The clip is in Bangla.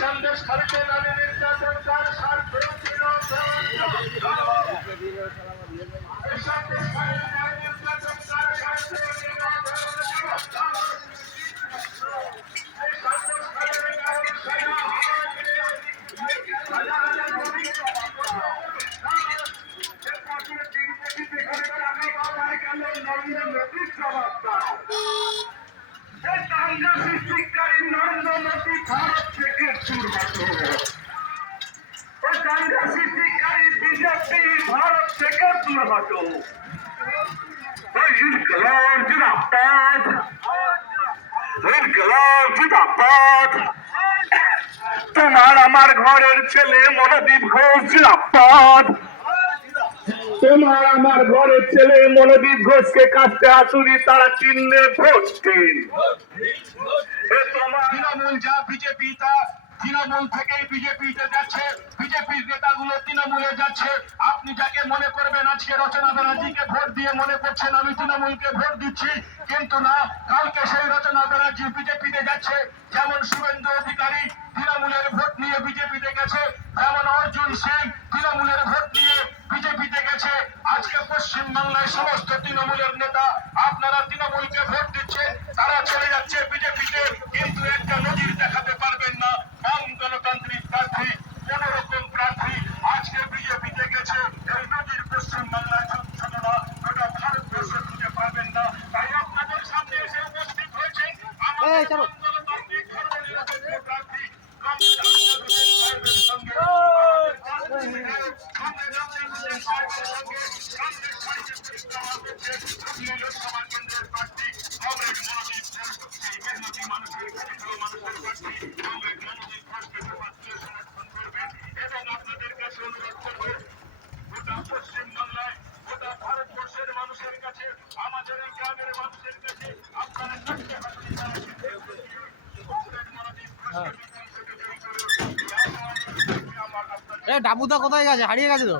সন্দেশ খালিতে নামে নির্যাতন তার এই সন্দেশ খালিতে তোমার আমার ঘরের ছেলে মনোদীপ ঘোষ জিন্দাবাদ তোমার আমার ঘরের ছেলে মনোদীপ ঘোষকে আসুরি তারা ভোট দিন তৃণমূল যা বিজেপি তা, তৃণমূল বিজেপিতে যাচ্ছে, বিজেপির নেতাগুলো তৃণমূলে যাচ্ছে। আপনি যাকে মনে করবেন আজকে রচনা ব্যানার্জিকে ভোট দিয়ে মনে করছেন, আমি তৃণমূলকে ভোট দিচ্ছি। কিন্তু না, কালকে সেই রচনা ব্যানার্জি বিজেপিতে যাচ্ছে। যেমন শুভেন্দু অধিকারী তৃণমূলের ভোট নিয়ে বিজেপিতে গেছে যেমন অর্জুন সিং তৃণমূলের ভোট নিয়ে বিজেপিতে গেছে আজকে পশ্চিম বাংলায় সমস্ত তৃণমূলের নেতা আপনারা তৃণমূলকে ভোট দিচ্ছেন তারা চলে যাচ্ছে বিজেপিতে কিন্তু একটা নজির দেখাতে পারবেন না বাম গণতান্ত্রিক প্রার্থী কোন রকম প্রার্থী আজকে বিজেপিতে গেছে এই নজির পশ্চিম বাংলায় এ ডাবুদা কোথায় গেছে? হারিয়ে গেছে তো?